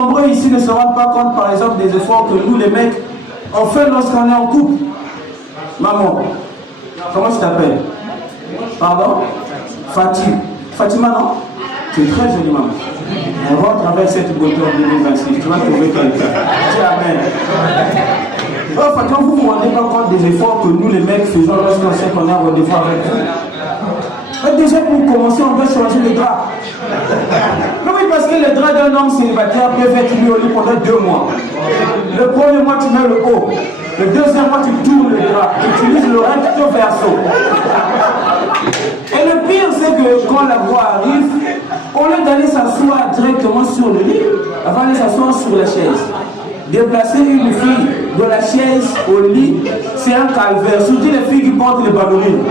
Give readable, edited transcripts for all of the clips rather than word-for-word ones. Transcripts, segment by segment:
Nombreux ici ne se rendent pas compte, par exemple, des efforts que nous, les mecs, on fait lorsqu'on est en couple. Maman, comment tu t'appelles? Pardon? Fatima, non? Tu es très jolie, maman. On rentre avec cette beauté en 2026. Tu vas trouver quelqu'un. Dis Amen. Oh, Fatima, vous ne vous rendez pas compte des efforts que nous, les mecs, faisons lorsqu'on sait qu'on a un rendez-vous avec vous. Mais déjà, pour commencer, on doit changer les draps. Non, oui, parce que les draps d'un homme célibataire peuvent être mis au lit pendant 2 mois. Le premier mois, tu mets le haut. Le deuxième mois, tu tournes le drap. Tu utilises le recto verso. Et le pire, c'est que quand la voix arrive, au lieu d'aller s'asseoir directement sur le lit, elle va aller s'asseoir sur la chaise. Déplacer une fille de la chaise au lit, c'est un calvaire. Surtout les filles qui portent les ballerines.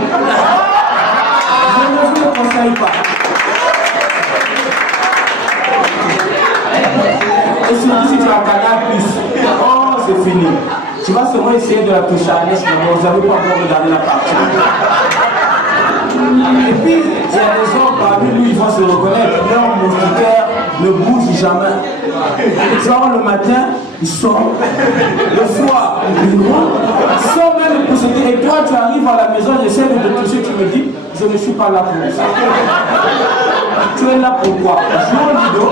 Je ne vous le conseille pas. Et surtout si tu as un canal plus. Oh, c'est fini. Tu vas seulement essayer de la toucher à l'aise, mais vous n'avez pas encore regardé la partie. Et puis, il y a des hommes parmi nous, ils vont se reconnaître. Leur moustiquaire ne bouge jamais. Genre le matin, il sort. Le soir, il rentre. Sans même pour se dire. Et toi, tu arrives à la maison, j'essaie de te toucher, tu me dis, je ne suis pas là pour ça. Tu es là pour quoi? Jouer au lido.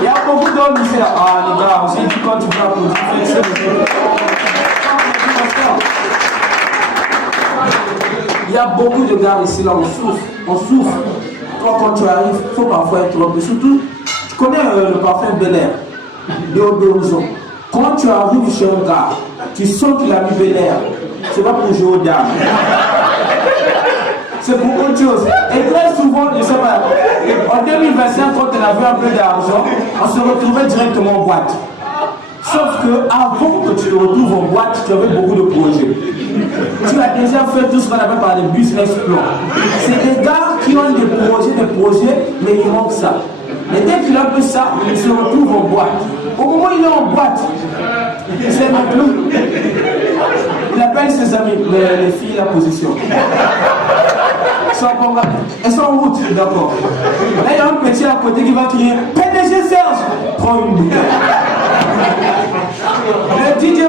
Il y a beaucoup d'hommes qui disent, ah les gars, on s'est dit quand tu vas pour il y a beaucoup de gars ici, là, on souffre. Toi, quand tu arrives, il faut parfois être trop. Surtout, tu connais le parfum Bel Air, d'horizon. Quand tu arrives chez un gars, tu sens qu'il a mis Bel Air. C'est pas pour jouer aux dames. C'est pour autre chose. Et très souvent, je sais pas, en 2025, quand on avait un peu d'argent, on se retrouvait directement en boîte. Sauf que avant que tu te retrouves en boîte, tu avais beaucoup de projets. Tu as déjà fait tout ce qu'on appelle par des business plans. C'est des gars qui ont des projets, mais il manque ça. Et dès qu'il a fait ça, il se retrouve en boîte. Au moment où il est en boîte, il sait même plus. Il appelle ses amis, les filles, la position. Elles sont en route, d'accord. Là, il y a un petit à côté qui va crier PDG Serge, prends une bouteille. Le DJ